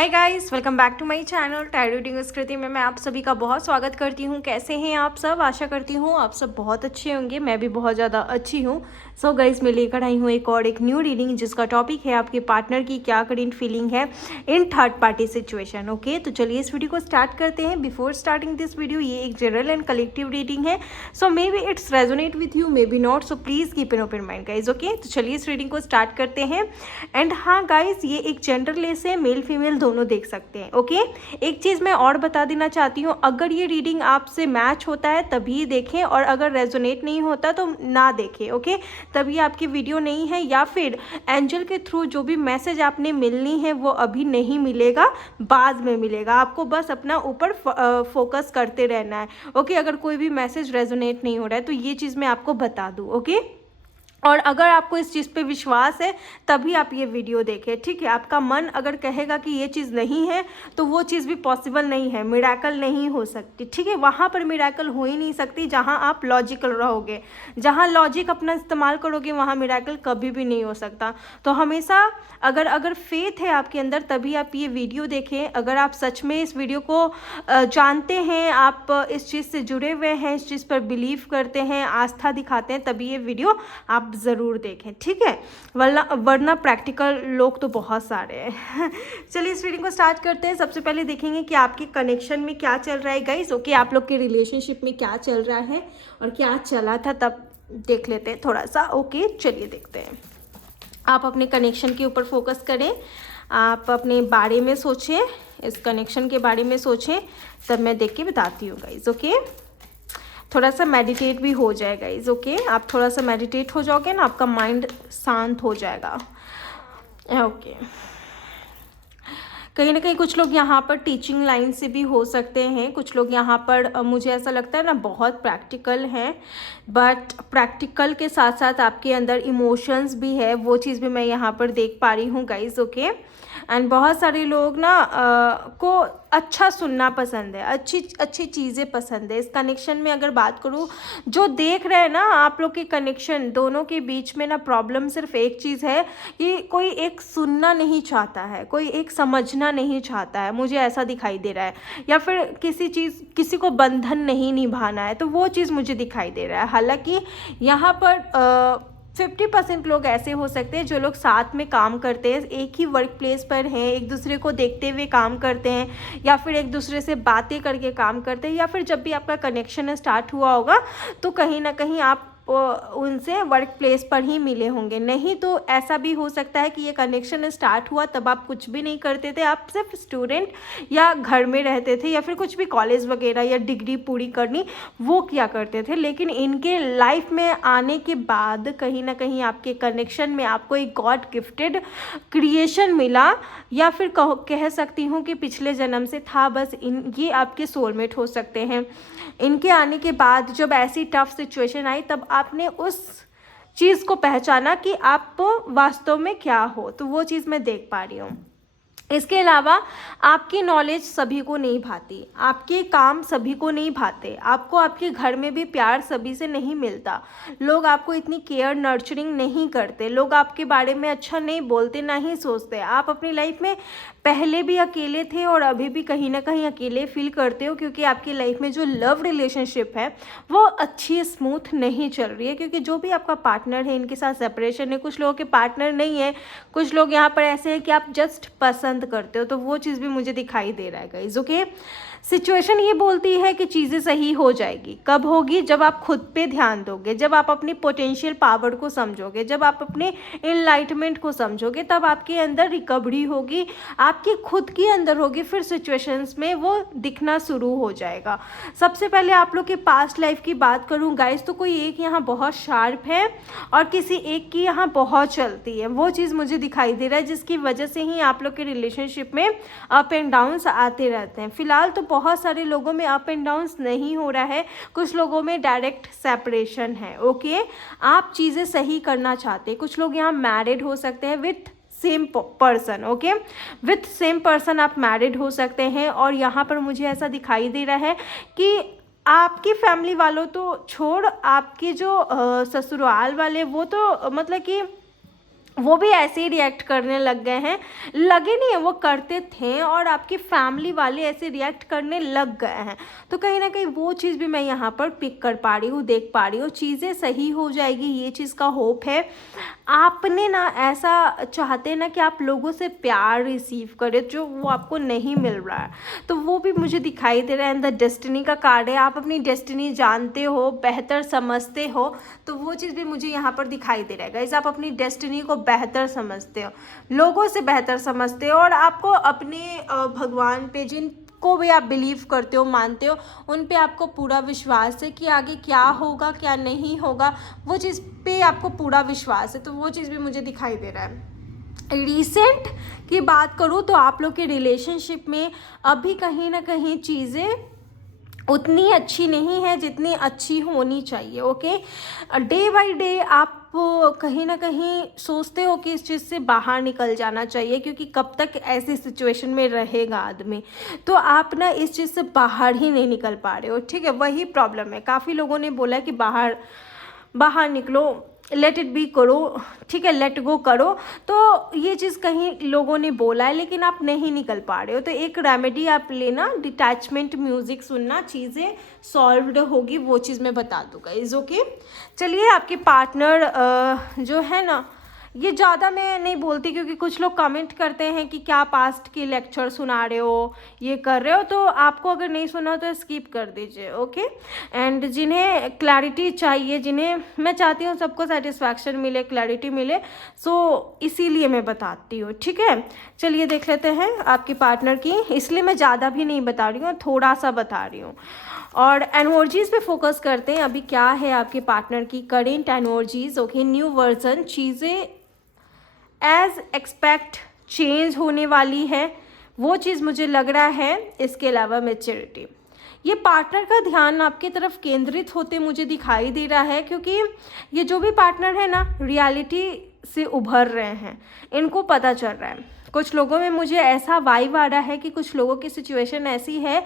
Hi guys, welcome back to my channel tarot reading Skriti में मैं आप सभी का बहुत स्वागत करती हूँ। कैसे हैं आप सब? आशा करती हूँ आप सब बहुत अच्छे होंगे। मैं भी बहुत ज़्यादा अच्छी हूँ। सो गाइस, मैं लेकर आई हूँ एक न्यू रीडिंग जिसका टॉपिक है आपके पार्टनर की क्या करंट फीलिंग है in third party situation. Okay, तो चलिए इस वीडियो को स्टार्ट करते हैं। बिफोर स्टार्टिंग दिस वीडियो, ये एक जनरल एंड कलेक्टिव रीडिंग है। So maybe it's resonate with you, maybe not. So please keep an open mind guys. Okay, तो चलिए इस रीडिंग को स्टार्ट करते हैं। एंड हाँ गाइज, ये एक जेंडरलेस है, मेल फीमेल दोनों देख सकते हैं। ओके, एक चीज़ मैं और बता देना चाहती हूँ, अगर ये रीडिंग आपसे मैच होता है तभी देखें, और अगर रेजोनेट नहीं होता तो ना देखें। ओके, तभी आपकी वीडियो नहीं है, या फिर एंजल के थ्रू जो भी मैसेज आपने मिलनी है वो अभी नहीं मिलेगा, बाद में मिलेगा। आपको बस अपना ऊपर फोकस करते रहना है। ओके, अगर कोई भी मैसेज रेजोनेट नहीं हो रहा है तो ये चीज़ मैं आपको बता दूँ। ओके, और अगर आपको इस चीज़ पे विश्वास है तभी आप ये वीडियो देखें। ठीक है, आपका मन अगर कहेगा कि ये चीज़ नहीं है तो वो चीज़ भी पॉसिबल नहीं है, मिरेकल नहीं हो सकती। ठीक है, वहाँ पर मिरेकल हो ही नहीं सकती जहाँ आप लॉजिकल रहोगे। जहाँ लॉजिक अपना इस्तेमाल करोगे वहाँ मिरेकल कभी भी नहीं हो सकता। तो हमेशा अगर फेथ है आपके अंदर तभी आप ये वीडियो देखें। अगर आप सच में इस वीडियो को जानते हैं, आप इस चीज़ से जुड़े हुए हैं, इस चीज़ पर बिलीव करते हैं, आस्था दिखाते हैं, तभी ये वीडियो आप ज़रूर देखें। ठीक है, वरना प्रैक्टिकल लोग तो बहुत सारे हैं। चलिए इस रीडिंग को स्टार्ट करते हैं। सबसे पहले देखेंगे कि आपके कनेक्शन में क्या चल रहा है गाइस। ओके, आप लोग के रिलेशनशिप में क्या चल रहा है और क्या चला था, तब देख लेते हैं थोड़ा सा। ओके, चलिए देखते हैं। आप अपने कनेक्शन के ऊपर फोकस करें, आप अपने बारे में सोचें, इस कनेक्शन के बारे में सोचें, तब मैं देख के बताती हूँ गाइस। ओके, थोड़ा सा मेडिटेट भी हो जाएगा गाइस। ओके, आप थोड़ा सा मेडिटेट हो जाओगे ना, आपका माइंड शांत हो जाएगा। ओके, कहीं ना कहीं कुछ लोग यहाँ पर टीचिंग लाइन से भी हो सकते हैं। कुछ लोग यहाँ पर मुझे ऐसा लगता है ना बहुत प्रैक्टिकल हैं, बट प्रैक्टिकल के साथ साथ आपके अंदर इमोशंस भी है, वो चीज़ भी मैं यहाँ पर देख पा रही हूँ गाइस। ओके, एंड बहुत सारे लोग ना को अच्छा सुनना पसंद है, अच्छी अच्छी चीज़ें पसंद है। इस कनेक्शन में अगर बात करूँ, जो देख रहे हैं ना आप लोग के कनेक्शन दोनों के बीच में ना, प्रॉब्लम सिर्फ एक चीज़ है कि कोई एक सुनना नहीं चाहता है, कोई एक समझना नहीं चाहता है, मुझे ऐसा दिखाई दे रहा है। या फिर किसी को बंधन नहीं निभाना है, तो वो चीज़ मुझे दिखाई दे रहा है। हालांकि यहाँ पर 50% लोग ऐसे हो सकते हैं जो लोग साथ में काम करते हैं, एक ही वर्क प्लेस पर हैं, एक दूसरे को देखते हुए काम करते हैं, या फिर एक दूसरे से बातें करके काम करते हैं, या फिर जब भी आपका कनेक्शन स्टार्ट हुआ होगा तो कहीं ना कहीं आप उनसे वर्क प्लेस पर ही मिले होंगे। नहीं तो ऐसा भी हो सकता है कि ये कनेक्शन स्टार्ट हुआ तब आप कुछ भी नहीं करते थे, आप सिर्फ स्टूडेंट या घर में रहते थे, या फिर कुछ भी कॉलेज वगैरह या डिग्री पूरी करनी वो किया करते थे। लेकिन इनके लाइफ में आने के बाद कहीं ना कहीं आपके कनेक्शन में आपको एक गॉड गिफ्टेड क्रिएशन मिला, या फिर कह सकती हूँ कि पिछले जन्म से था। बस ये आपके सोलमेट हो सकते हैं। इनके आने के बाद जब ऐसी टफ सिचुएशन आई तब आपने उस चीज़ को पहचाना कि आप वास्तव में क्या हो, तो वो चीज़ मैं देख पा रही हूँ। इसके अलावा आपकी नॉलेज सभी को नहीं भाती, आपके काम सभी को नहीं भाते, आपको आपके घर में भी प्यार सभी से नहीं मिलता, लोग आपको इतनी केयर नर्चरिंग नहीं करते, लोग आपके बारे में अच्छा नहीं बोलते, ना ही सोचते। आप अपनी लाइफ में पहले भी अकेले थे और अभी भी कहीं ना कहीं अकेले फील करते हो, क्योंकि आपकी लाइफ में जो लव रिलेशनशिप है वो अच्छी स्मूथ नहीं चल रही है, क्योंकि जो भी आपका पार्टनर है इनके साथ सेपरेशन है। कुछ लोगों के पार्टनर नहीं है, कुछ लोग यहाँ पर ऐसे हैं कि आप जस्ट पसंद करते हो, तो वो चीज़ भी मुझे दिखाई दे रहा है गाइस। ओके, सिचुएशन ये बोलती है कि चीज़ें सही हो जाएगी। कब होगी? जब आप खुद पे ध्यान दोगे, जब आप अपनी पोटेंशियल पावर को समझोगे, जब आप अपने इनलाइटमेंट को समझोगे, तब आपके अंदर रिकवरी होगी, आपकी खुद के अंदर होगी, फिर सिचुएशंस में वो दिखना शुरू हो जाएगा। सबसे पहले आप लोग के पास्ट लाइफ की बात करूँ गाइस, तो कोई एक यहाँ बहुत शार्प है और किसी एक की यहाँ बहुत चलती है, वो चीज़ मुझे दिखाई दे रहा है, जिसकी वजह से ही आप लोग के रिलेशनशिप में अप एंड डाउन्स आते रहते हैं। फिलहाल तो बहुत सारे लोगों में अप एंड डाउन्स नहीं हो रहा है, कुछ लोगों में डायरेक्ट सेपरेशन है। ओके, आप चीज़ें सही करना चाहते हैं। कुछ लोग यहाँ मैरिड हो सकते हैं with same person. Okay, with same person आप मैरिड हो सकते हैं, और यहाँ पर मुझे ऐसा दिखाई दे रहा है कि आपकी फैमिली वालों तो छोड़, आपके जो ससुराल वाले वो तो मतलब कि वो भी ऐसे ही रिएक्ट करने लग गए हैं। लगे नहीं है, वो करते थे और आपकी फैमिली वाले ऐसे रिएक्ट करने लग गए हैं। तो कहीं ना कहीं वो चीज़ भी मैं यहाँ पर पिक कर पा रही हूँ, देख पा रही हूँ। चीज़ें सही हो जाएगी, ये चीज़ का होप है। आपने ना ऐसा चाहते ना कि आप लोगों से प्यार रिसीव करें जो वो आपको नहीं मिल रहा है, तो वो भी मुझे दिखाई दे रहा है। एंड द डेस्टिनी का कार्ड है, आप अपनी डेस्टिनी जानते हो, बेहतर समझते हो, तो वो चीज़ भी मुझे यहाँ पर दिखाई दे रहा है गाइस। आप अपनी डेस्टिनी को बेहतर समझते हो, लोगों से बेहतर समझते हो, और आपको अपने भगवान पे, जिन को भी आप बिलीव करते हो, मानते हो, उन पे आपको पूरा विश्वास है कि आगे क्या होगा क्या नहीं होगा, वो चीज़ पे आपको पूरा विश्वास है। तो वो चीज़ भी मुझे दिखाई दे रहा है। रिसेंट की बात करूँ तो आप लोग के रिलेशनशिप में अभी कहीं ना कहीं चीज़ें उतनी अच्छी नहीं है जितनी अच्छी होनी चाहिए। ओके, डे बाय डे आप कहीं ना कहीं सोचते हो कि इस चीज़ से बाहर निकल जाना चाहिए, क्योंकि कब तक ऐसी सिचुएशन में रहेगा आदमी। तो आप ना इस चीज़ से बाहर ही नहीं निकल पा रहे हो, ठीक है, वही प्रॉब्लम है। काफ़ी लोगों ने बोला कि बाहर बाहर निकलो, लेट इट बी करो, ठीक है, लेट गो करो। तो ये चीज़ कहीं लोगों ने बोला है, लेकिन आप नहीं निकल पा रहे हो। तो एक रेमेडी आप लेना, डिटैचमेंट म्यूज़िक सुनना, चीज़ें सॉल्व्ड होगी, वो चीज़ मैं बता दूँगा इज़ ओके। चलिए, आपके पार्टनर जो है ना, ये ज़्यादा मैं नहीं बोलती, क्योंकि कुछ लोग कमेंट करते हैं कि क्या पास्ट की लेक्चर सुना रहे हो, ये कर रहे हो, तो आपको अगर नहीं सुना तो स्किप कर दीजिए। ओके, एंड जिन्हें क्लैरिटी चाहिए, जिन्हें मैं चाहती हूँ सबको सेटिस्फैक्शन मिले, क्लैरिटी मिले, सो इसीलिए मैं बताती हूँ, ठीक है। चलिए देख लेते हैं आपके पार्टनर की, इसलिए मैं ज़्यादा भी नहीं बता रही हूँ, थोड़ा सा बता रही हूँ। और एनर्जीज़ पे फोकस करते हैं, अभी क्या है आपके पार्टनर की current energies. Okay, new version, चीज़ें एज एक्सपेक्ट चेंज होने वाली है, वो चीज़ मुझे लग रहा है। इसके अलावा मैच्योरिटी, ये पार्टनर का ध्यान आपकी तरफ केंद्रित होते मुझे दिखाई दे रहा है, क्योंकि ये जो भी पार्टनर है ना, रियलिटी से उभर रहे हैं, इनको पता चल रहा है। कुछ लोगों में मुझे ऐसा वाइब आ रहा है कि कुछ लोगों की सिचुएशन ऐसी है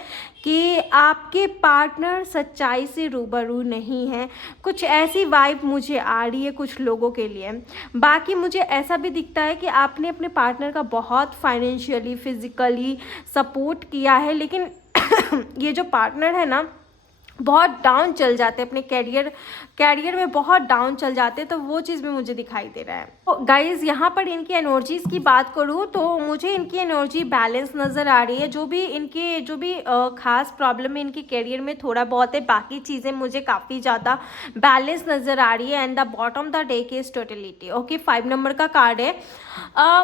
कि आपके पार्टनर सच्चाई से रूबरू नहीं है, कुछ ऐसी वाइब मुझे आ रही है कुछ लोगों के लिए। बाकी मुझे ऐसा भी दिखता है कि आपने अपने पार्टनर का बहुत फाइनेंशियली, फिजिकली सपोर्ट किया है, लेकिन ये जो पार्टनर है ना, बहुत डाउन चल जाते हैं अपने कैरियर में, बहुत डाउन चल जाते हैं, तो वो चीज़ भी मुझे दिखाई दे रहा है। तो गाइज़, यहाँ पर इनकी एनर्जीज़ की बात करूँ तो मुझे इनकी एनर्जी बैलेंस नज़र आ रही है। जो भी खास प्रॉब्लम है इनके कैरियर में, थोड़ा बहुत है, बाकी चीज़ें मुझे काफ़ी ज़्यादा बैलेंस नज़र आ रही है। And the bottom the deck is totality. Okay, 5 number का कार्ड है।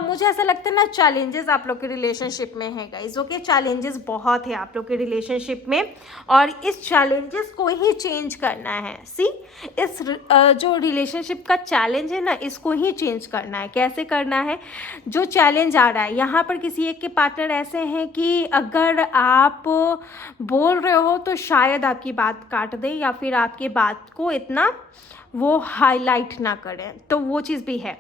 मुझे ऐसा लगता है ना, चैलेंजेस आप लोग के रिलेशनशिप में है गाइज। ओके, चैलेंजेस बहुत है आप लोग के रिलेशनशिप में, और इस चैलेंजेस को ही चेंज करना है। सी, इस जो रिलेशनशिप का चैलेंज है ना, इसको ही चेंज करना है। कैसे करना है? जो चैलेंज आ रहा है यहाँ पर, किसी एक के पार्टनर ऐसे हैं कि अगर आप बोल रहे हो तो शायद आपकी बात काट दें, या फिर आपकी बात को इतना वो हाईलाइट ना करें, तो वो चीज़ भी है।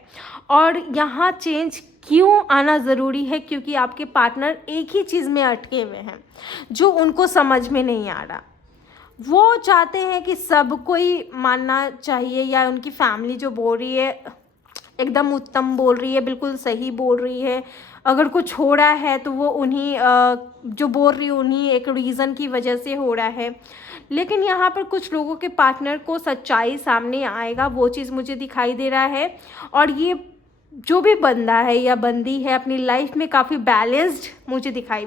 और यहाँ चेंज क्यों आना ज़रूरी है? क्योंकि आपके पार्टनर एक ही चीज़ में अटके हुए हैं जो उनको समझ में नहीं आ रहा। वो चाहते हैं कि सब कोई मानना चाहिए, या उनकी फैमिली जो बोल रही है एकदम उत्तम बोल रही है, बिल्कुल सही बोल रही है। अगर कुछ हो रहा है तो वो उन्हीं जो बोल रही है उन्हीं एक रीज़न की वजह से हो रहा है। लेकिन यहाँ पर कुछ लोगों के पार्टनर को सच्चाई सामने आएगा, वो चीज़ मुझे दिखाई दे रहा है। और ये जो भी बंदा है या बंदी है अपनी लाइफ में काफ़ी बैलेंस्ड मुझे दिखाई,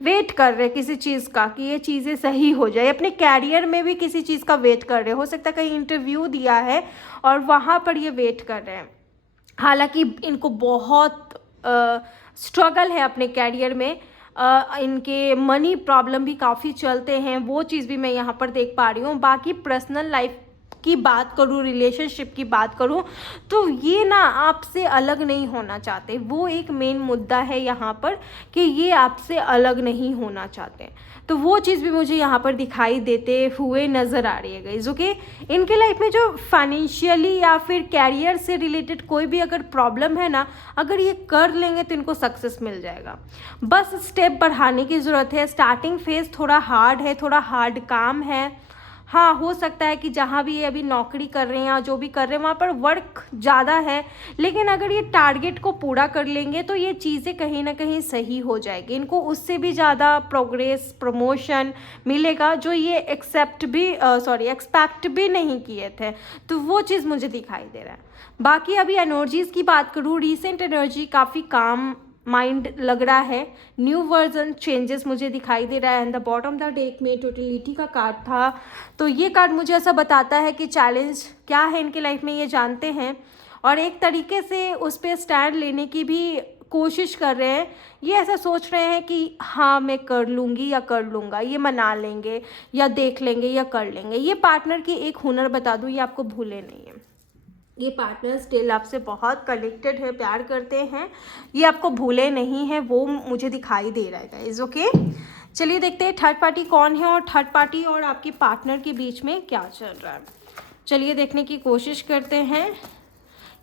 वेट कर रहे किसी चीज़ का कि ये चीज़ें सही हो जाए। अपने कैरियर में भी किसी चीज़ का वेट कर रहे, हो सकता है कहीं इंटरव्यू दिया है और वहाँ पर ये वेट कर रहे हैं। हालांकि इनको बहुत स्ट्रगल है अपने कैरियर में, इनके मनी प्रॉब्लम भी काफ़ी चलते हैं, वो चीज़ भी मैं यहाँ पर देख पा रही हूँ। बाकी पर्सनल लाइफ की बात करूँ, रिलेशनशिप की बात करूँ, तो ये ना आपसे अलग नहीं होना चाहते। वो एक मेन मुद्दा है यहाँ पर कि ये आपसे अलग नहीं होना चाहते, तो वो चीज़ भी मुझे यहाँ पर दिखाई देते हुए नज़र आ रही है गाइस। ओके, इनके लाइफ में जो फाइनेंशियली या फिर कैरियर से रिलेटेड कोई भी अगर प्रॉब्लम है ना, अगर ये कर लेंगे तो इनको सक्सेस मिल जाएगा। बस स्टेप बढ़ाने की ज़रूरत है। स्टार्टिंग फेज़ थोड़ा हार्ड है, थोड़ा हार्ड काम है, हाँ, हो सकता है कि जहाँ भी ये अभी नौकरी कर रहे हैं या जो भी कर रहे हैं वहाँ पर वर्क ज़्यादा है, लेकिन अगर ये टारगेट को पूरा कर लेंगे तो ये चीज़ें कहीं ना कहीं सही हो जाएगी। इनको उससे भी ज़्यादा प्रोग्रेस, प्रमोशन मिलेगा जो ये एक्सपेक्ट भी नहीं किए थे। तो वो चीज़ मुझे दिखाई दे रहा है। बाकी अभी एनर्जीज़ की बात करूँ, रिसेंट एनर्जी काफ़ी काम माइंड लग रहा है, न्यू वर्जन चेंजेस मुझे दिखाई दे रहा है। And the bottom the deck में टोटलिटी का कार्ड था, तो ये कार्ड मुझे ऐसा बताता है कि चैलेंज क्या है इनके लाइफ में ये जानते हैं और एक तरीके से उस पर स्टैंड लेने की भी कोशिश कर रहे हैं। ये ऐसा सोच रहे हैं कि हाँ मैं कर लूँगी या कर लूँगा, ये मना लेंगे या देख लेंगे या कर लेंगे। ये पार्टनर की एक हुनर बता दूँ, ये आपको भूले नहीं है। ये पार्टनर स्टिल आपसे बहुत कनेक्टेड है, प्यार करते हैं, ये आपको भूले नहीं है, वो मुझे दिखाई दे रहा है गाइस। ओके, चलिए देखते हैं थर्ड पार्टी कौन है और थर्ड पार्टी और आपके पार्टनर के बीच में क्या चल रहा है। चलिए देखने की कोशिश करते हैं।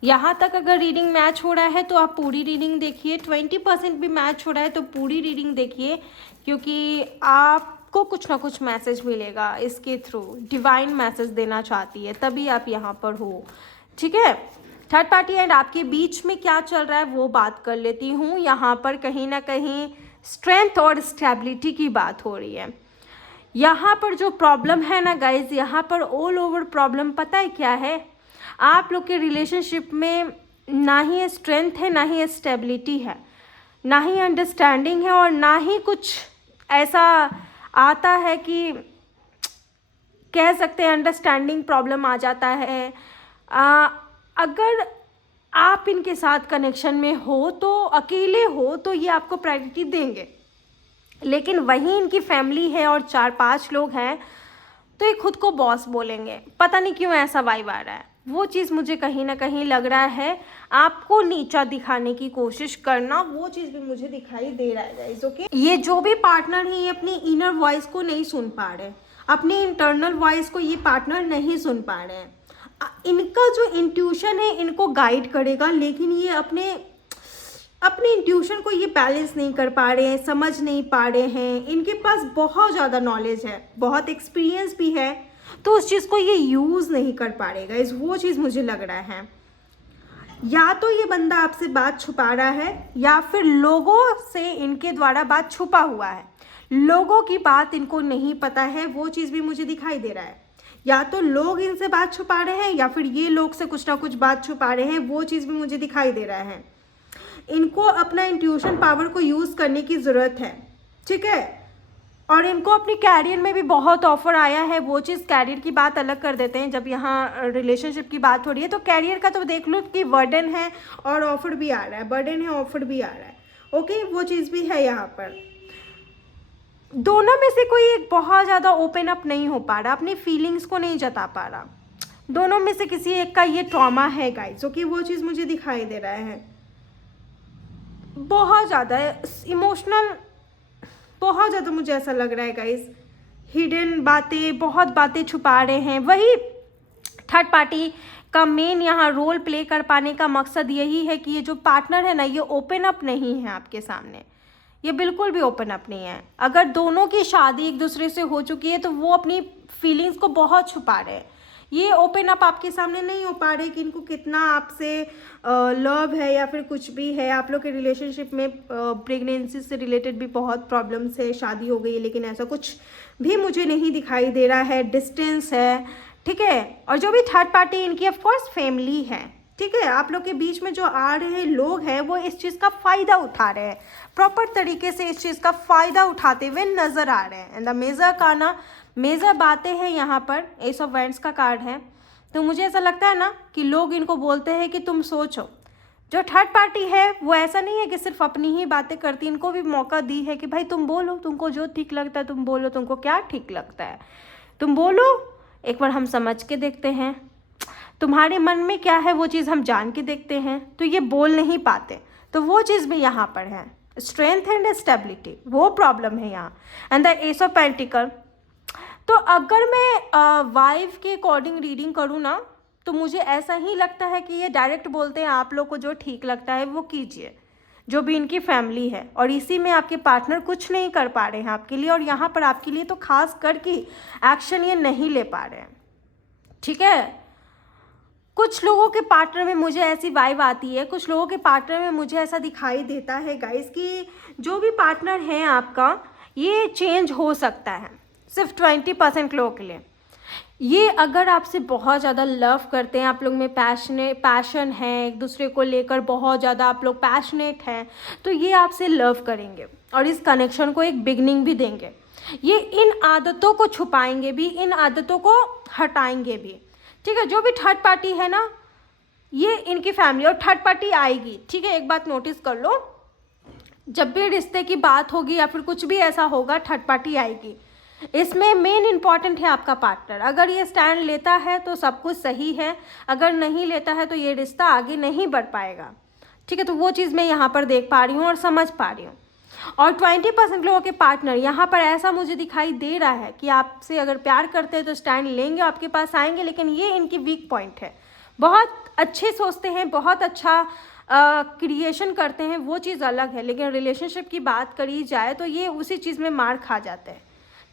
यहाँ तक अगर रीडिंग मैच हो रहा है तो आप पूरी रीडिंग देखिए, 20% भी मैच हो रहा है तो पूरी रीडिंग देखिए, क्योंकि आपको कुछ ना कुछ मैसेज मिलेगा इसके थ्रू। डिवाइन मैसेज देना चाहती है, तभी आप यहाँ पर हो। ठीक है, थर्ड पार्टी एंड आपके बीच में क्या चल रहा है वो बात कर लेती हूँ। यहाँ पर कहीं ना कहीं स्ट्रेंथ और स्टेबिलिटी की बात हो रही है। यहाँ पर जो प्रॉब्लम है ना गाइज, यहाँ पर ऑल ओवर प्रॉब्लम पता है क्या है, आप लोग के रिलेशनशिप में ना ही स्ट्रेंथ है, ना ही स्टेबिलिटी है, ना ही अंडरस्टैंडिंग है और ना ही कुछ ऐसा आता है कि कह सकते हैं अंडरस्टैंडिंग प्रॉब्लम आ जाता है। अगर आप इनके साथ कनेक्शन में हो तो अकेले हो तो ये आपको प्रायोरिटी देंगे, लेकिन वहीं इनकी फैमिली है और 4-5 लोग हैं तो ये खुद को बॉस बोलेंगे। पता नहीं क्यों ऐसा वाइब आ रहा है, वो चीज़ मुझे कहीं ना कहीं लग रहा है। आपको नीचा दिखाने की कोशिश करना, वो चीज़ भी मुझे दिखाई दे रहा है गाइस। ओके, ये जो भी पार्टनर है ये अपनी इनर वॉइस को नहीं सुन पा रहे, अपनी इंटरनल वॉइस को ये पार्टनर नहीं सुन पा रहे हैं। इनका जो इंट्यूशन है इनको गाइड करेगा, लेकिन ये अपने इंट्यूशन को ये बैलेंस नहीं कर पा रहे हैं, समझ नहीं पा रहे हैं। इनके पास बहुत ज़्यादा नॉलेज है, बहुत एक्सपीरियंस भी है, तो उस चीज़ को ये यूज़ नहीं कर पा रहेगा। इस वो चीज़ मुझे लग रहा है। या तो ये बंदा आपसे बात छुपा रहा है या फिर लोगों से इनके द्वारा बात छुपा हुआ है, लोगों की बात इनको नहीं पता है, वो चीज़ भी मुझे दिखाई दे रहा है। या तो लोग इनसे बात छुपा रहे हैं या फिर ये लोग से कुछ ना कुछ बात छुपा रहे हैं, वो चीज़ भी मुझे दिखाई दे रहा है। इनको अपना इंट्यूशन पावर को यूज़ करने की ज़रूरत है, ठीक है। और इनको अपनी कैरियर में भी बहुत ऑफर आया है, वो चीज़ कैरियर की बात अलग कर देते हैं। जब यहाँ रिलेशनशिप की बात हो रही है तो कैरियर का तो देख लो कि बर्डन है और ऑफर भी आ रहा है, बर्डन है ऑफर भी आ रहा है। ओके, वो चीज़ भी है यहाँ पर। दोनों में से कोई एक बहुत ज़्यादा ओपन अप नहीं हो पा रहा, अपनी फीलिंग्स को नहीं जता पा रहा। दोनों में से किसी एक का ये ट्रॉमा है गाइस। ओके, वो चीज़ मुझे दिखाई दे रहा है। बहुत ज़्यादा इमोशनल, बहुत ज़्यादा मुझे ऐसा लग रहा है गाइस। हिडन बातें, बहुत बातें छुपा रहे हैं। वही थर्ड पार्टी का मेन यहाँ रोल प्ले कर पाने का मकसद यही है कि ये जो पार्टनर है ना, ये ओपन अप नहीं है आपके सामने, ये बिल्कुल भी ओपन अप नहीं है। अगर दोनों की शादी एक दूसरे से हो चुकी है तो वो अपनी फीलिंग्स को बहुत छुपा रहे हैं। ये ओपन अप आपके सामने नहीं हो पा रहे कि इनको कितना आपसे लव है या फिर कुछ भी है। आप लोग के रिलेशनशिप में प्रेगनेंसी से रिलेटेड भी बहुत प्रॉब्लम्स है, शादी हो गई है लेकिन ऐसा कुछ भी मुझे नहीं दिखाई दे रहा है। डिस्टेंस है, ठीक है। और जो भी थर्ड पार्टी इनकी ऑफकोर्स फैमिली है, ठीक है। आप लोग के बीच में जो आ रहे लोग हैं वो इस चीज़ का फ़ायदा उठा रहे हैं, प्रॉपर तरीके से इस चीज़ का फ़ायदा उठाते हुए नज़र आ रहे हैं। एंड द मेजर का ना, मेजर बातें हैं यहाँ पर, एस ऑफ वैंड्स का कार्ड है। तो मुझे ऐसा लगता है ना कि लोग इनको बोलते हैं कि तुम सोचो। जो थर्ड पार्टी है वो ऐसा नहीं है कि सिर्फ अपनी ही बातें करती, इनको भी मौका दी है कि भाई तुम बोलो, तुमको जो ठीक लगता है तुम बोलो, तुमको क्या ठीक लगता है तुम बोलो, एक बार हम समझ के देखते हैं, तुम्हारे मन में क्या है वो चीज़ हम जान के देखते हैं। तो ये बोल नहीं पाते, तो वो चीज़ भी यहाँ पर है। स्ट्रेंथ एंड स्टेबिलिटी, वो प्रॉब्लम है यहाँ। And the S of pentacle. तो अगर मैं वाइफ के अकॉर्डिंग रीडिंग करूँ ना, तो मुझे ऐसा ही लगता है कि ये डायरेक्ट बोलते हैं आप लोग को जो ठीक लगता है वो कीजिए, जो भी इनकी फैमिली है, और इसी में आपके पार्टनर कुछ नहीं कर पा रहे हैं आपके लिए, और यहाँ पर आपके लिए तो खास करके एक्शन ये नहीं ले पा रहे हैं, ठीक है। कुछ लोगों के पार्टनर में मुझे ऐसी वाइब आती है, कुछ लोगों के पार्टनर में मुझे ऐसा दिखाई देता है गाइस कि जो भी पार्टनर है आपका ये चेंज हो सकता है, सिर्फ 20% लोगों के लिए। ये अगर आपसे बहुत ज़्यादा लव करते हैं, आप लोग में पैशन है, एक दूसरे को लेकर बहुत ज़्यादा आप लोग पैशनेट हैं, तो ये आपसे लव करेंगे और इस कनेक्शन को एक बिगनिंग भी देंगे। ये इन आदतों को छुपाएंगे भी, इन आदतों को हटाएंगे भी, ठीक है। जो भी थर्ड पार्टी है ना, ये इनकी फैमिली और थर्ड पार्टी आएगी, ठीक है। एक बात नोटिस कर लो, जब भी रिश्ते की बात होगी या फिर कुछ भी ऐसा होगा, थर्ड पार्टी आएगी। इसमें मेन इम्पॉर्टेंट है आपका पार्टनर। अगर ये स्टैंड लेता है तो सब कुछ सही है, अगर नहीं लेता है तो ये रिश्ता आगे नहीं बढ़ पाएगा, ठीक है। तो वो चीज़ मैं यहाँ पर देख पा रही हूँ और समझ पा रही हूँ। और 20% लोगों के पार्टनर यहाँ पर ऐसा मुझे दिखाई दे रहा है कि आपसे अगर प्यार करते हैं तो स्टैंड लेंगे, आपके पास आएंगे, लेकिन ये इनकी वीक पॉइंट है। बहुत अच्छे सोचते हैं, बहुत अच्छा क्रिएशन करते हैं, वो चीज़ अलग है, लेकिन रिलेशनशिप की बात करी जाए तो ये उसी चीज़ में मार खा जाते हैं,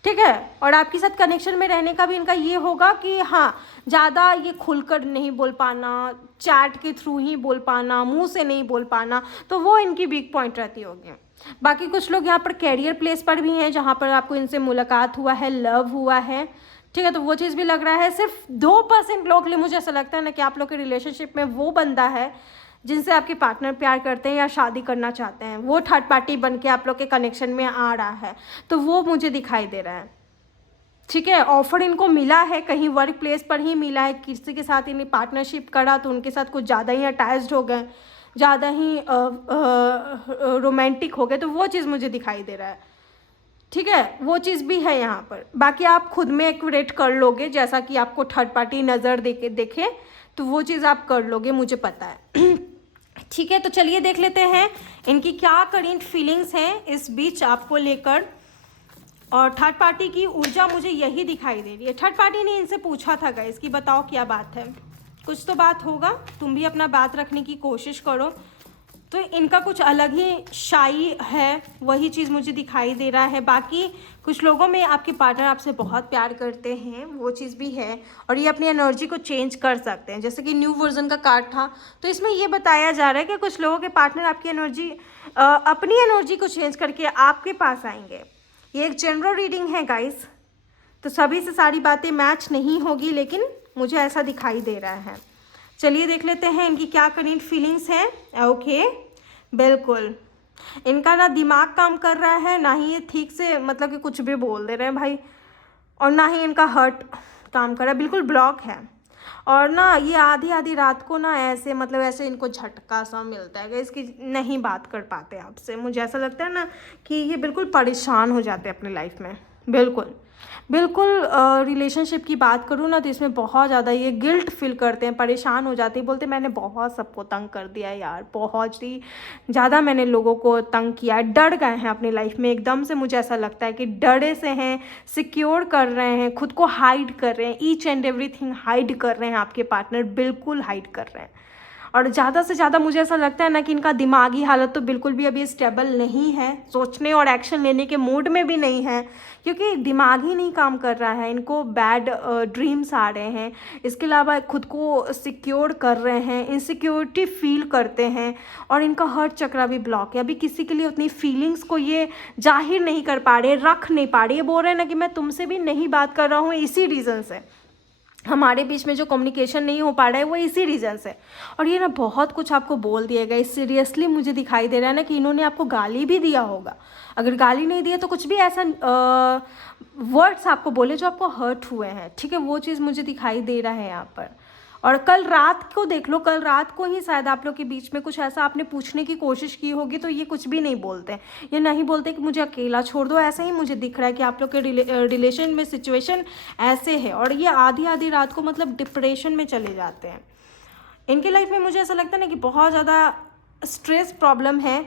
ठीक है। और आपके साथ कनेक्शन में रहने का भी इनका ये होगा कि हाँ, ज़्यादा ये खुलकर नहीं बोल पाना, चैट के थ्रू ही बोल पाना, मुंह से नहीं बोल पाना, तो वो इनकी वीक पॉइंट रहती होगी। बाकी कुछ लोग यहाँ पर कैरियर प्लेस पर भी हैं, जहाँ पर आपको इनसे मुलाकात हुआ है, लव हुआ है, ठीक है। तो वो चीज़ भी लग रहा है। सिर्फ 2% लोग के लिए मुझे ऐसा लगता है ना कि आप लोग के रिलेशनशिप में वो बंदा है जिनसे आपके पार्टनर प्यार करते हैं या शादी करना चाहते हैं, वो थर्ड पार्टी बन के आप लोग के कनेक्शन में आ रहा है, तो वो मुझे दिखाई दे रहा है, ठीक है। ऑफर इनको मिला है, कहीं वर्क प्लेस पर ही मिला है, किसी के साथ इन्हें पार्टनरशिप करा तो उनके साथ कुछ ज़्यादा ही अटैच्ड हो गए, ज़्यादा ही रोमांटिक हो गए, तो वो चीज़ मुझे दिखाई दे रहा है, ठीक है। वो चीज़ भी है यहाँ पर। बाकी आप खुद में एक्यूरेट कर लोगे, जैसा कि आपको थर्ड पार्टी नज़र देखे तो वो चीज़ आप कर लोगे, मुझे पता है, ठीक है। तो चलिए देख लेते हैं इनकी क्या करंट फीलिंग्स हैं इस बीच आपको लेकर। और थर्ड पार्टी की ऊर्जा मुझे यही दिखाई दे रही है। थर्ड पार्टी ने इनसे पूछा था गाइस कि बताओ क्या बात है, कुछ तो बात होगा, तुम भी अपना बात रखने की कोशिश करो। तो इनका कुछ अलग ही शाई है, वही चीज़ मुझे दिखाई दे रहा है। बाकी कुछ लोगों में आपके पार्टनर आपसे बहुत प्यार करते हैं, वो चीज़ भी है, और ये अपनी एनर्जी को चेंज कर सकते हैं। जैसे कि न्यू वर्जन का कार्ड था, तो इसमें ये बताया जा रहा है कि कुछ लोगों के पार्टनर आपकी एनर्जी अपनी एनर्जी को चेंज करके आपके पास आएंगे। ये एक जनरल रीडिंग है गाइस, तो सभी से सारी बातें मैच नहीं होगी, लेकिन मुझे ऐसा दिखाई दे रहा है। चलिए देख लेते हैं इनकी क्या करंट फीलिंग्स हैं। ओके, बिल्कुल इनका ना दिमाग काम कर रहा है, ना ही ये ठीक से मतलब कि कुछ भी बोल दे रहे हैं भाई, और ना ही इनका हर्ट काम कर रहा है, बिल्कुल ब्लॉक है। और ना ये आधी आधी रात को ना ऐसे मतलब ऐसे इनको झटका सा मिलता है कि इसकी नहीं बात कर पाते आपसे। मुझे ऐसा लगता है ना कि ये बिल्कुल परेशान हो जाते हैं अपनी लाइफ में। बिल्कुल रिलेशनशिप की बात करूँ ना तो इसमें बहुत ज़्यादा ये गिल्ट फील करते हैं, परेशान हो जाते हैं, बोलते मैंने बहुत सबको तंग कर दिया है यार, बहुत ही ज़्यादा मैंने लोगों को तंग किया है, डर गए हैं अपनी लाइफ में एकदम से। मुझे ऐसा लगता है कि डरे से हैं, सिक्योर कर रहे हैं, खुद को हाइड कर रहे हैं, ईच एंड एवरीथिंग हाइड कर रहे हैं। आपके पार्टनर बिल्कुल हाइड कर रहे हैं, और ज़्यादा से ज़्यादा मुझे ऐसा लगता है ना कि इनका दिमागी हालत तो बिल्कुल भी अभी स्टेबल नहीं है, सोचने और एक्शन लेने के मूड में भी नहीं है, क्योंकि दिमाग ही नहीं काम कर रहा है। इनको बैड ड्रीम्स आ रहे हैं, इसके अलावा खुद को सिक्योर कर रहे हैं, इनसिक्योरिटी फील करते हैं, और इनका हर्ट चक्र भी ब्लॉक है। अभी किसी के लिए उतनी फीलिंग्स को ये जाहिर नहीं कर पा रहे, रख नहीं पा रहे। ये बोल रहे हैं ना कि मैं तुमसे भी नहीं बात कर रहा हूँ, इसी रीज़न से हमारे बीच में जो कम्युनिकेशन नहीं हो पा रहा है वो इसी रीज़न से। और ये ना बहुत कुछ आपको बोल दिया गया, सीरियसली मुझे दिखाई दे रहा है ना कि इन्होंने आपको गाली भी दिया होगा। अगर गाली नहीं दिया तो कुछ भी ऐसा वर्ड्स आपको बोले जो आपको हर्ट हुए हैं, ठीक है। वो चीज़ मुझे दिखाई दे रहा है यहाँ पर। और कल रात को देख लो, कल रात को ही शायद आप लोग के बीच में कुछ ऐसा आपने पूछने की कोशिश की होगी, तो ये कुछ भी नहीं बोलते, ये नहीं बोलते कि मुझे अकेला छोड़ दो। ऐसा ही मुझे दिख रहा है कि आप लोग के रिलेशन में सिचुएशन ऐसे है, और ये आधी आधी रात को मतलब डिप्रेशन में चले जाते हैं। इनकी लाइफ में मुझे ऐसा लगता है ना कि बहुत ज़्यादा स्ट्रेस प्रॉब्लम है,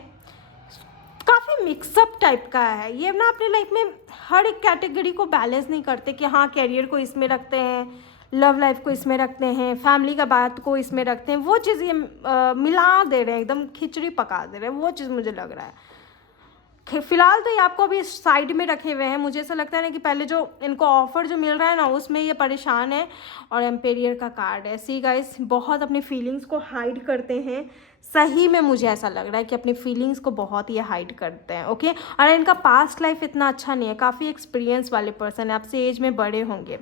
काफ़ी मिक्सअप टाइप का है ये ना। अपनी लाइफ में हर एक कैटेगरी को बैलेंस नहीं करते कि हाँ कैरियर को इसमें रखते हैं, लव लाइफ को इसमें रखते हैं, फैमिली का बात को इसमें रखते हैं, वो चीज़ ये मिला दे रहे हैं, एकदम खिचड़ी पका दे रहे हैं, वो चीज़ मुझे लग रहा है। फिलहाल तो ये आपको अभी साइड में रखे हुए हैं। मुझे ऐसा लगता है ना कि पहले जो इनको ऑफर जो मिल रहा है ना उसमें ये परेशान है। और एम्पेरियर का कार्ड है। सी गाइस, बहुत अपनी फीलिंग्स को हाइड करते हैं। सही में मुझे ऐसा लग रहा है कि अपनी फीलिंग्स को बहुत ही हाइड करते हैं। ओके, और इनका पास्ट लाइफ इतना अच्छा नहीं है, काफ़ी एक्सपीरियंस वाले पर्सन है, आपसे एज में बड़े होंगे।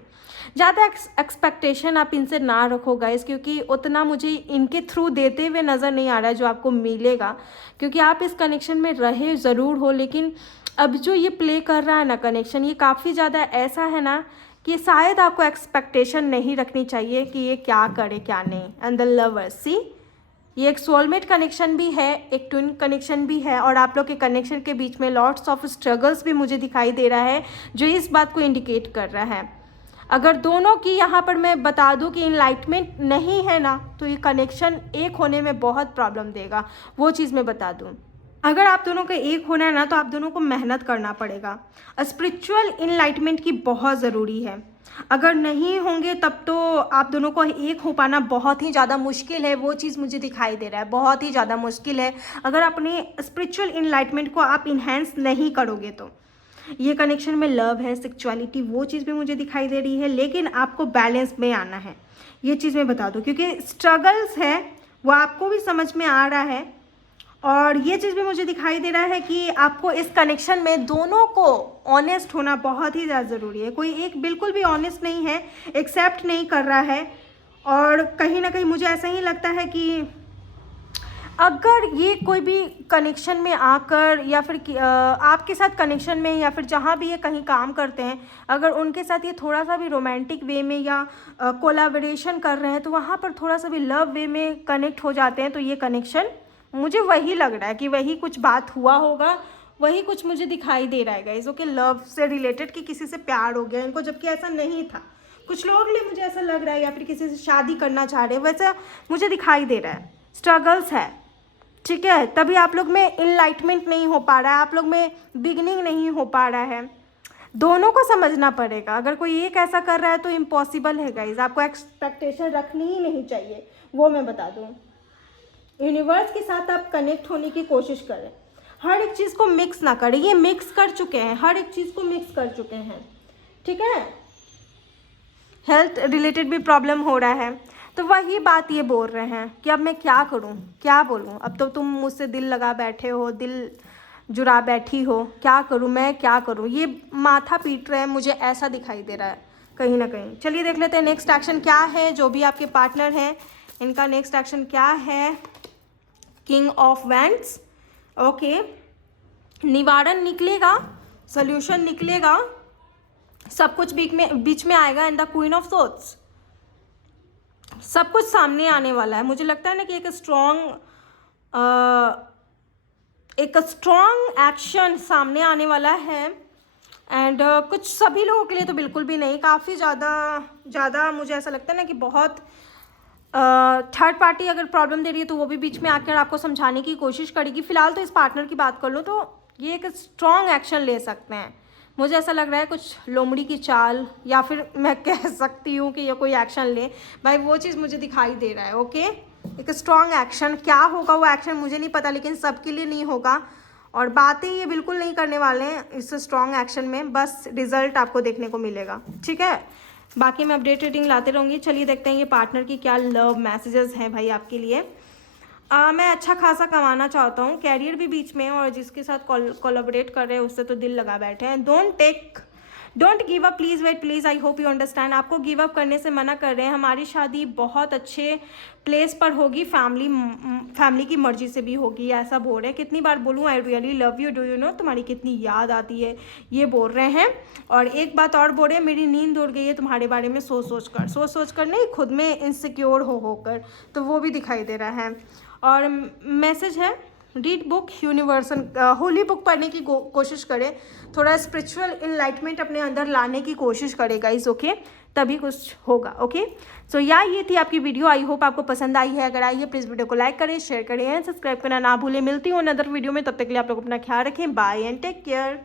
ज़्यादा एक्सपेक्टेशन आप इनसे ना रखो गाइस, क्योंकि उतना मुझे इनके थ्रू देते हुए नज़र नहीं आ रहा है जो आपको मिलेगा। क्योंकि आप इस कनेक्शन में रहे ज़रूर हो, लेकिन अब जो ये प्ले कर रहा है ना कनेक्शन, ये काफ़ी ज़्यादा ऐसा है ना कि शायद आपको एक्सपेक्टेशन नहीं रखनी चाहिए कि ये क्या करे क्या नहीं। एंड द लवर्स, सी, ये एक सोलमेट कनेक्शन भी है, एक ट्विन कनेक्शन भी है, और आप लोग के कनेक्शन के बीच में लॉट्स ऑफ स्ट्रगल्स भी मुझे दिखाई दे रहा है, जो इस बात को इंडिकेट कर रहा है। अगर दोनों की यहाँ पर मैं बता दूँ कि इनलाइटमेंट नहीं है ना, तो ये कनेक्शन एक होने में बहुत प्रॉब्लम देगा, वो चीज़ मैं बता दूँ। अगर आप दोनों का एक होना है ना, तो आप दोनों को मेहनत करना पड़ेगा। स्पिरिचुअल इनलाइटमेंट की बहुत ज़रूरी है। अगर नहीं होंगे तब तो आप दोनों को एक हो पाना बहुत ही ज़्यादा मुश्किल है, वो चीज़ मुझे दिखाई दे रहा है, बहुत ही ज़्यादा मुश्किल है अगर अपने स्पिरिचुअल इनलाइटमेंट को आप इन्हेंस नहीं करोगे तो। ये कनेक्शन में लव है, सेक्सुअलिटी, वो चीज़ भी मुझे दिखाई दे रही है, लेकिन आपको बैलेंस में आना है, ये चीज़ मैं बता दूँ, क्योंकि स्ट्रगल्स है वो आपको भी समझ में आ रहा है। और ये चीज़ भी मुझे दिखाई दे रहा है कि आपको इस कनेक्शन में दोनों को ऑनेस्ट होना बहुत ही ज़्यादा ज़रूरी है। कोई एक बिल्कुल भी ऑनेस्ट नहीं है, एक्सेप्ट नहीं कर रहा है, और कहीं ना कहीं मुझे ऐसा ही लगता है कि अगर ये कोई भी कनेक्शन में आकर या फिर आपके साथ कनेक्शन में या फिर जहाँ भी ये कहीं काम करते हैं, अगर उनके साथ ये थोड़ा सा भी रोमांटिक वे में या कोलैबोरेशन कर रहे हैं, तो वहाँ पर थोड़ा सा भी लव वे में कनेक्ट हो जाते हैं, तो ये कनेक्शन मुझे वही लग रहा है कि वही कुछ बात हुआ होगा, वही कुछ मुझे दिखाई दे रहा है गाइस। ओके, लव से रिलेटेड कि किसी से प्यार हो गया इनको, जबकि ऐसा नहीं था। कुछ लोगों के लिए मुझे ऐसा लग रहा है, या फिर किसी से शादी करना चाह रहे हैं, वैसा मुझे दिखाई दे रहा है। स्ट्रगल्स है, ठीक है, तभी आप लोग में इनलाइटमेंट नहीं हो पा रहा है, आप लोग में बिगनिंग नहीं हो पा रहा है। दोनों को समझना पड़ेगा। अगर कोई एक ऐसा कर रहा है तो इम्पॉसिबल है गाइज, आपको एक्सपेक्टेशन रखनी ही नहीं चाहिए, वो मैं बता दूँ। यूनिवर्स के साथ आप कनेक्ट होने की कोशिश करें, हर एक चीज़ को मिक्स ना करें। ये मिक्स कर चुके हैं, हर एक चीज़ को मिक्स कर चुके हैं, ठीक है। हेल्थ रिलेटेड भी प्रॉब्लम हो रहा है, तो वही बात ये बोल रहे हैं कि अब मैं क्या करूं, क्या बोलूं। अब तो तुम मुझसे दिल लगा बैठे हो, दिल जुड़ा बैठी हो, क्या करूं मैं, क्या करूं, ये माथा पीट रहे हैं, मुझे ऐसा दिखाई दे रहा है कहीं ना कहीं। चलिए देख लेते हैं नेक्स्ट एक्शन क्या है। जो भी आपके पार्टनर हैं इनका नेक्स्ट एक्शन क्या है। किंग ऑफ वैंड्स, ओके, निवारण निकलेगा, सोल्यूशन निकलेगा, सब कुछ बीच में आएगा। And the queen of swords, सब कुछ सामने आने वाला है। मुझे लगता है ना कि एक स्ट्रॉन्ग एक्शन सामने आने वाला है। एंड कुछ सभी लोगों के लिए तो बिल्कुल भी नहीं, काफ़ी ज़्यादा मुझे ऐसा लगता है ना कि बहुत थर्ड पार्टी अगर प्रॉब्लम दे रही है तो वो भी बीच में आकर आपको समझाने की कोशिश करेगी। फिलहाल तो इस पार्टनर की बात कर लो तो ये एक स्ट्रॉन्ग एक्शन ले सकते हैं। मुझे ऐसा लग रहा है कुछ लोमड़ी की चाल, या फिर मैं कह सकती हूँ कि ये कोई एक्शन ले भाई, वो चीज़ मुझे दिखाई दे रहा है। ओके, एक स्ट्रॉन्ग एक्शन, क्या होगा वो एक्शन मुझे नहीं पता, लेकिन सबके लिए नहीं होगा। और बातें ये बिल्कुल नहीं करने वाले हैं इस स्ट्रॉन्ग एक्शन में, बस रिजल्ट आपको देखने को मिलेगा, ठीक है। बाकी मैं अपडेट रीडिंग लाते रहूँगी। चलिए देखते हैं ये पार्टनर की क्या लव मैसेजेस हैं भाई आपके लिए। मैं अच्छा खासा कमाना चाहता हूँ, कैरियर भी बीच में, और जिसके साथ कोलैबोरेट कर रहे हैं उससे तो दिल लगा बैठे हैं। Don't give up, please wait, please, I hope you understand. आपको गिव अप करने से मना कर रहे हैं। हमारी शादी बहुत अच्छे प्लेस पर होगी, फैमिली की मर्जी से भी होगी, ऐसा बोल रहे हैं। कितनी बार बोलूँ I really love you, do you know, तुम्हारी कितनी याद आती है, ये बोल रहे हैं। और एक बात और बोल रहे हैं, मेरी नींद उड़ गई है तुम्हारे बारे में सोच कर नहीं, खुद में इनसिक्योर होकर, तो वो भी दिखाई दे रहा है। और मैसेज है read book universal, Holi book पढ़ने की कोशिश करें, थोड़ा स्पिरिचुअल इनलाइटमेंट अपने अंदर लाने की कोशिश करेगा इस, ओके, तभी कुछ होगा। ओके, सो ये थी आपकी वीडियो। आई होप आपको पसंद आई है। अगर आई है प्लीज़ वीडियो को लाइक करें, शेयर करें एंड सब्सक्राइब करना ना भूलें। मिलती हूँ अनदर वीडियो में, तब तक के लिए आप लोग अपना ख्याल रखें। Bye and take care.